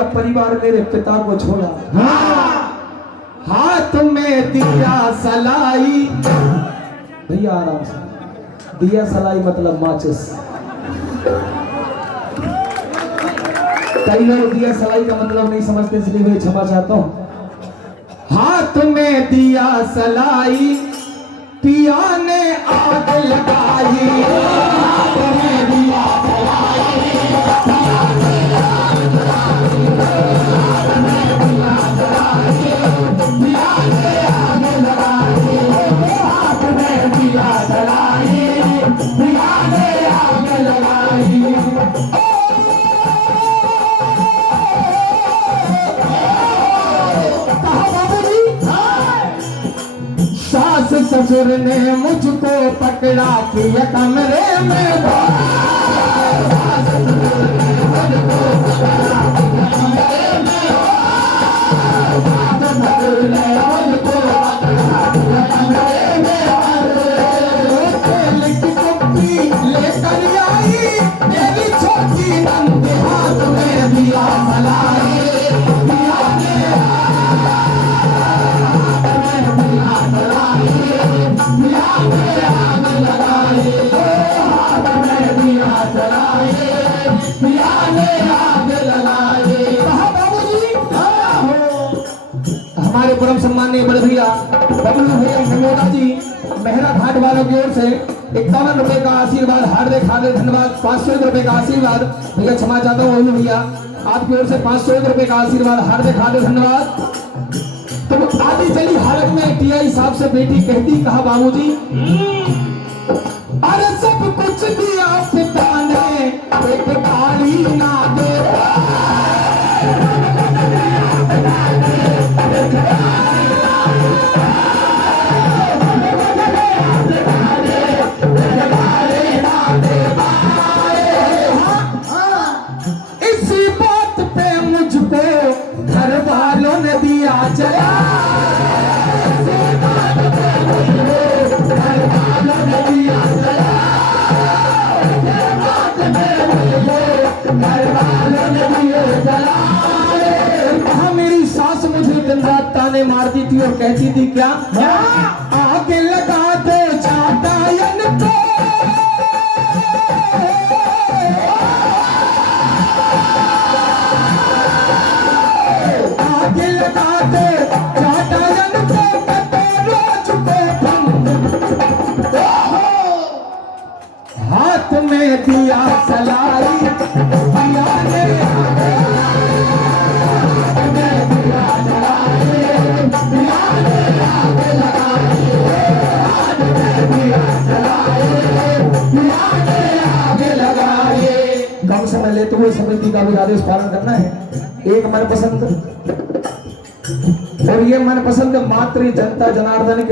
मेरा परिवार मेरे पिता को छोड़ा। हाथ में दिया सलाई, भैया आराम से, दिया सलाई मतलब माचिस। कई लोग दिया सलाई का मतलब नहीं समझते, इसलिए मैं क्षमा चाहता हूं। हाथ में दिया सलाई, पिया ने आग लगाई। हाथ में दिया सलाई, पिया ने आग लगाई। हाथ में दिया सलाई, पिया ने आग लगाई। हाथ में दिया सलाई, पिया ने आग लगाई। सास ससुर ने मुझको पकड़ा कि कमरे में सास ससुर ने मुझको पकड़ा कि कमरे में सास ससुर ने मुझको पकड़ा कि कमरे में तेल की कुप्पी लेकर आई मेरी छोटी नंद। हाथ में दिया सलाई, पिया ने हमारे परम सम्माननीय बड़े भैया बबलू भैया नगोदा जी मेहरा घाट वालों की ओर से 51 रुपए का आशीर्वाद, हार्दिक हार्दिक धन्यवाद। 500 रुपए का आशीर्वाद, भैया क्षमा चाहता हूँ बबलू भैया, आपकी ओर से 500 रुपए का आशीर्वाद, हार्दिक हार्दिक धन्यवाद। तो आधी चली हालत में टीआई साहब से बेटी कहती, कहा बाबूजी अरे सब कुछ दिया पिता ने, एक गाड़ी ना दे। इसी बात पे मुझको घर वालों ने दिया जला। मेरी सास मुझे दिन रात ताने मारती थी और कहती थी क्या, आगे लगा दो चाटायन को। आगे लगा दो चाटायन को, रोज को बंद। हाथ में दिया सलाई, पिया ने कम समय लेते हुए समिति का भी आदेश पालन करना है। एक मनपसंद, और ये मनपसंद मातृ जनता जनार्दन के